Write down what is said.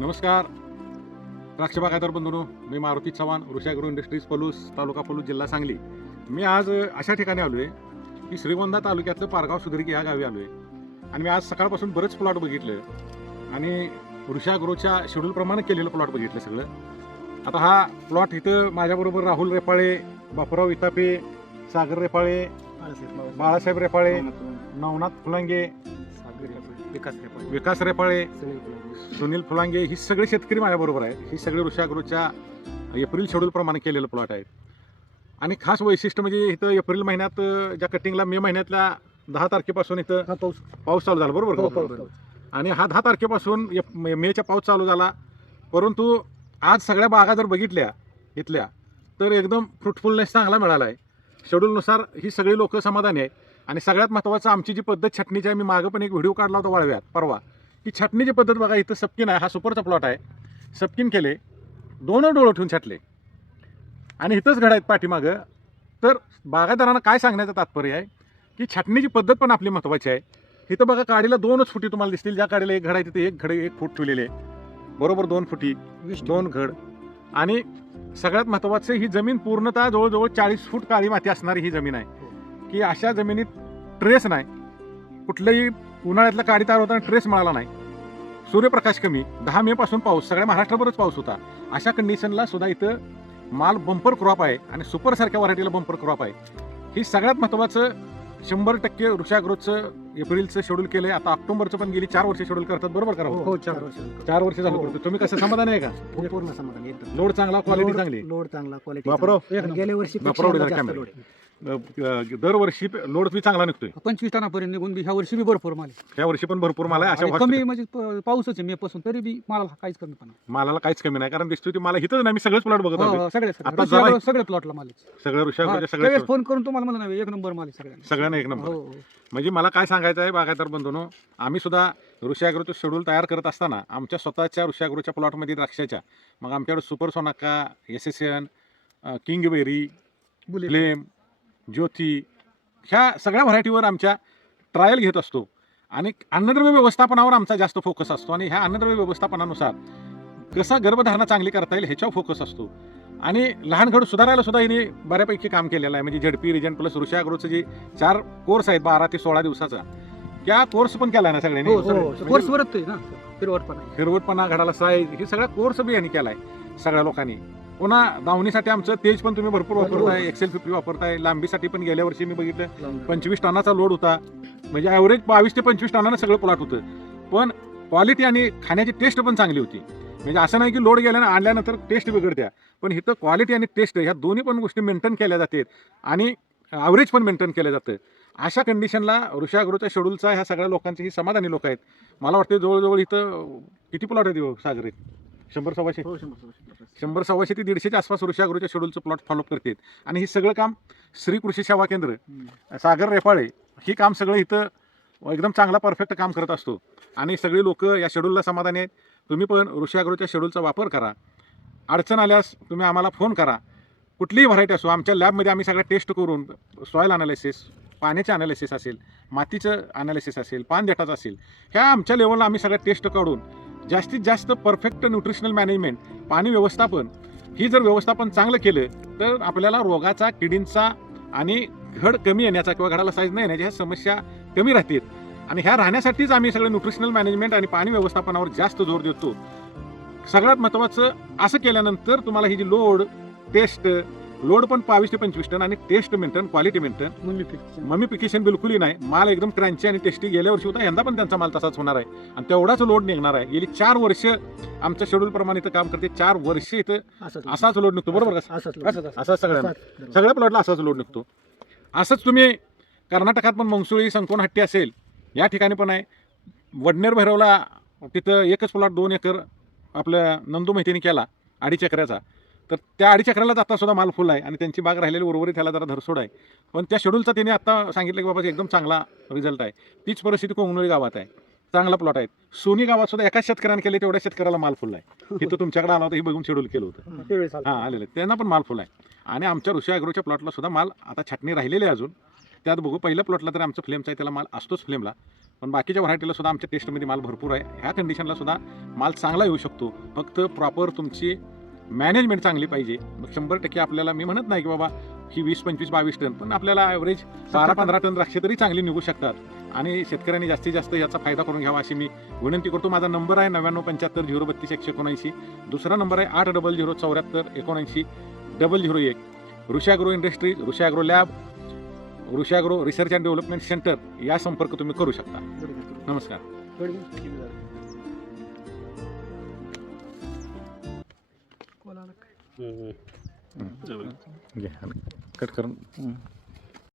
नमस्कार. द्राक्ष बागायतदार बंधूंनो मी मारुती चव्हाण ऋषागृह इंडस्ट्रीज पलूस तालुका पलूस जिल्हा सांगली. मी आज अशा ठिकाणी आलो आहे की श्रीगोंदा तालुक्यातलं पारगाव सुधरिकी या गावी आलो आहे आणि मी आज सकाळपासून बरेच प्लॉट बघितले आणि ऋषागृहच्या शेड्यूलप्रमाणे केलेलं प्लॉट बघितलं सगळं. आता हा प्लॉट इथं माझ्याबरोबर राहुल रेपाळे बापूराव इतापे सागर रेपाळे बाळासाहेब रेपाळे नवनाथ फुलांगे विकास विकास रेपाळे सुनील फुलांगे. ही सगळे शेतकरी माझ्याबरोबर आहेत. ही सगळे ऋषागृहच्या एप्रिल शेड्यूल प्रमाणे केलेलं प्लॉट आहेत. आणि खास वैशिष्ट्य म्हणजे इथं एप्रिल महिन्यात अं, ज्या कटिंगला मे महिन्यातल्या दहा तारखेपासून इथं पाऊस. पाऊस चालू झाला. बरोबर हो, का? पाऊस, पाऊस. आणि हा दहा तारखेपासून एप- मे- मेच्या पाऊस चालू झाला. परंतु आज सगळ्या बागा जर बघितल्या इथल्या तर एकदम फ्रुटफुलनेस चांगला मिळाला आहे शेड्यूलनुसार ही सगळी लोक समाधानी आहेत. आणि सगळ्यात महत्त्वाचं आमची जी पद्धत छटणीची आहे मी मागं पण एक व्हिडिओ काढला होता वाळव्यात परवा. की छटणीची पद्धत बघा इथं सपकिन आहे हा सुपरचा प्लॉट आहे. सपकिन केले दोन डोळं ठेवून छाटले. आणि इथंच घड आहेत पाठीमागं. तर बागायतदारांना काय सांगण्याचं तात्पर्य आहे की छाटणीची पद्धत पण आपली महत्त्वाची आहे. इथं बघा काडीला दोनच फुटी तुम्हाला दिसतील. ज्या काडीला एक घड आहे तिथे एक घड एक फूट ठेवलेले बरोबर दोन फुटी दोन घड. आणि सगळ्यात महत्त्वाचं ही जमीन पूर्णतः जवळजवळ चाळीस फूट काळी माती असणारी ही जमीन आहे. की अशा जमिनीत ट्रेस नाही. कुठलंही उन्हाळ्यातल्या काडी तयार होताना ट्रेस मिळाला नाही. सूर्यप्रकाश कमी दहा मे पासून पाऊस सगळ्या महाराष्ट्रभरच पाऊस होता. अशा कंडिशनला सुद्धा इथं माल बंपर क्रॉप आहे आणि सुपर सारख्या व्हरायटीला बंपर क्रॉप आहे. ही सगळ्यात महत्त्वाचं शंभर टक्के ऋषाग्रोथचं एप्रिलचं शेड्यूल केलंय. आता ऑक्टोबरचं पण गेली चार वर्ष शेड्यूल करतात. बरोबर करा हो चार वर्ष चार वर्ष झालं हो. करतो तुम्ही कसं समाधान आहे का? पूर्ण समाधान एकदम. लोड चांगला क्वालिटी चांगली. लोड चांगला क्वालिटी वापरो. गेल्या वर्षी दरवर्षी लोड बी चांगला निघतोय पंचवीस टनापर्यंत निघून बी ह्या वर्षी बी भरपूर माल आहे. या वर्षी पण भरपूर माल आहे अशा आणि कमी म्हणजे प- पाऊसच आहे मे पासून तरी बी मालाला काहीच कमी पण नाही. मालाला काहीच कमी नाही कारण दिसतोय ती मला हिथंच नाही मी सगळेच प्लॉट बघत हो, हो, सगळे आता प्लॉटला माल आहे. सगळं हा, ऋषागृहचे सगळेच सगळे फोन करून तुम्हाला म्हणलं नाही एक नंबर माल आहे सगळ्यांना सगळ्यांना एक नंबर हो, हो. म्हणजे मला काय सांगायचं आहे बागायतदार बंधूनो आम्ही सुद्धा ऋषागृहचं शेड्यूल तयार करत असताना आमच्या स्वतःच्या ऋषागृहच्या प्लॉटमध्ये द्राक्षाच्या मग आमच्याकडे super Sonaka S S N Kingberry bullet. Flame Jyoti ह्या सगळ्या व्हरायटीवर आमच्या ट्रायल घेत असतो. आणि अन्नद्रव्य व्यवस्थापनावर आमचा जास्त फोकस असतो. आणि ह्या अन्नद्रव्य व्यवस्थापनानुसार कसा गर्भधारणा चांगली करता येईल ह्याच्यावर फोकस असतो. आणि लहान घड सुधारायला सुद्धा हिने बऱ्यापैकी काम केलेलं आहे. म्हणजे झेडपी रिजन प्लस ऋषागृहचं जे चार कोर्स आहेत बारा ते सोळा दिवसाचा त्या कोर्स पण केला ना सगळ्यांनी? हो, सगळे- हो, म्हणजे. हिरवटपणा घडाला साईज हे सगळा कोर्स बी यांनी केलाय सगळ्या लोकांनी. पुन्हा दावणीसाठी आमचं तेज पण तुम्ही भरपूर वापरताय एक्सेल फिफ्टी वापरताय लांबीसाठी पण गेल्या वर्षी मी बघितलं. पंचवीस टनाचा लोड होता. म्हणजे ॲव्हरेज बावीस ते पंचवीस टनानं सगळं प्लॉट होतं. पण क्वालिटी आणि खाण्याची टेस्ट पण चांगली होती. म्हणजे असं नाही की लोड गेल्यानं आणल्यानंतर टेस्ट बिघडत्या. पण इथं क्वालिटी आणि टेस्ट ह्या दोन्ही पण गोष्टी मेंटेन केल्या जातात आणि ॲव्हरेज पण मेंटेन केलं जातं. अशा कंडिशनला ऋषागृहच्या शेड्यूलचा ह्या सगळ्या लोकांची ही समाधानी लोक आहेत. मला वाटतं जवळजवळ इथं किती प्लॉट आहेत सागरीत? शंभर सव्वाशे. हो, शंभर, शंभर, शंभर. सव्वाशे ते दीडशेच्या आसपास ऋषागृहच्या शेड्यूलचं प्लॉट फॉलोअप करतात आणि हे सगळं काम श्री कृषी सेवा केंद्र सागर रेपाळे ही काम सगळं इथं एकदम चांगला परफेक्ट काम करत असतो. आणि सगळी लोक या शेड्यूलला समाधानी आहेत. तुम्ही पण ऋषागृहच्या शेड्यूलचा वापर करा. अडचण आल्यास तुम्ही आम्हाला फोन करा. कुठलीही व्हरायटी असो आमच्या लॅबमध्ये आम्ही सगळ्या टेस्ट करून सॉईल अनालिसिस पाण्याचे अनालिसिस असेल मातीचं अनालिसिस असेल पान देठाचं असेल ह्या आमच्या लेवलला आम्ही सगळ्या टेस्ट काढून जास्तीत जास्त परफेक्ट न्यूट्रिशनल मॅनेजमेंट पाणी व्यवस्थापन ही जर व्यवस्थापन चांगलं केलं तर आपल्याला रोगाचा किडींचा आणि घड कमी येण्याचा किंवा घडाला साईज न येण्याच्या ह्या समस्या कमी राहतील. आणि ह्या राहण्यासाठीच आम्ही सगळं न्यूट्रिशनल मॅनेजमेंट आणि पाणी व्यवस्थापनावर जास्त जोर देतो. सगळ्यात महत्त्वाचं असं केल्यानंतर तुम्हाला ही जी लोड टेस्ट लोड पण बावीस ते पंचवीस टन आणि test maintain quality maintain Mummification. Mummification बिलकुलही नाही. माल एकदम क्रंची आणि टेस्टी गेल्या वर्षी होता. यंदा पण त्यांचा माल तसाच होणार आहे. आणि तेवढाच लोड निघणार आहे. गेली चार वर्ष आमच्या शेड्यूल प्रमाणे इथं काम करते. चार वर्ष इथं असंच लोड निघतो. बरोबर का? असंच सगळ्यांना. सगळ्या प्लॉटला असाच लोड निघतो. असंच तुम्ही कर्नाटकात पण मंगसुळी संकोन हट्टी असेल या ठिकाणी पण आहे. वडनेर भैरवला तिथं एकच प्लॉट दोन एकर आपल्या नंदू माहितीने केला अडीच एकराचा. तर त्या अडीच एकराला आता सुद्धा माल फुल आहे आणि त्यांची बाग राहिलेली उर्वरित त्याला जरा धरसोड आहे. पण त्या शेड्यूलचा त्यांनी आता सांगितलं की बाबा एकदम चांगला रिझल्ट आहे. तीच परिस्थिती कोंगनोळी गावात आहे. चांगला प्लॉट आहे. सोनी गावात सुद्धा एकाच शेतकऱ्याने केले तेवढ्या शेतकऱ्याला माल फुल आहे. तिथं तुमच्याकडे आला होता ही बघून शेड्यूल केलं होतं. हां आलेले त्यांना पण माल फुल आहे. आणि आमच्या ऋषी ॲग्रोच्या प्लॉटला सुद्धा माल आता छाटणी राहिलेली आहे अजून. त्यात बघू पहिल्या प्लॉटला तर आमचं फ्लेमचा आहे त्याला माल असतोच फ्लेमला पण बाकीच्या व्हरायटीला सुद्धा आमच्या टेस्टमध्ये माल भरपूर आहे. ह्या कंडिशनला सुद्धा माल चांगला येऊ शकतो. फक्त प्रॉपर तुमची मॅनेजमेंट चांगली पाहिजे. मग शंभर टक्के आपल्याला मी म्हणत नाही की बाबा ही वीस पंचवीस बावीस टन पण आपल्याला ॲव्हरेज बारा पंधरा टन द्राक्षे तरी चांगली निघू शकतात. आणि शेतकऱ्यांनी जास्तीत जास्त याचा फायदा करून घ्यावा अशी मी विनंती करतो. माझा नंबर आहे नव्याण्णव पंच्याहत्तर झिरो बत्तीस एकशे एकोणऐंशी. दुसरा नंबर आहे आठ डबल झिरो चौऱ्याहत्तर एकोणऐंशी डबल झिरो एक. Rishagro industries Rishagro lab Rishagro research and development centre या संपर्क तुम्ही करू शकता. नमस्कार. कट करून.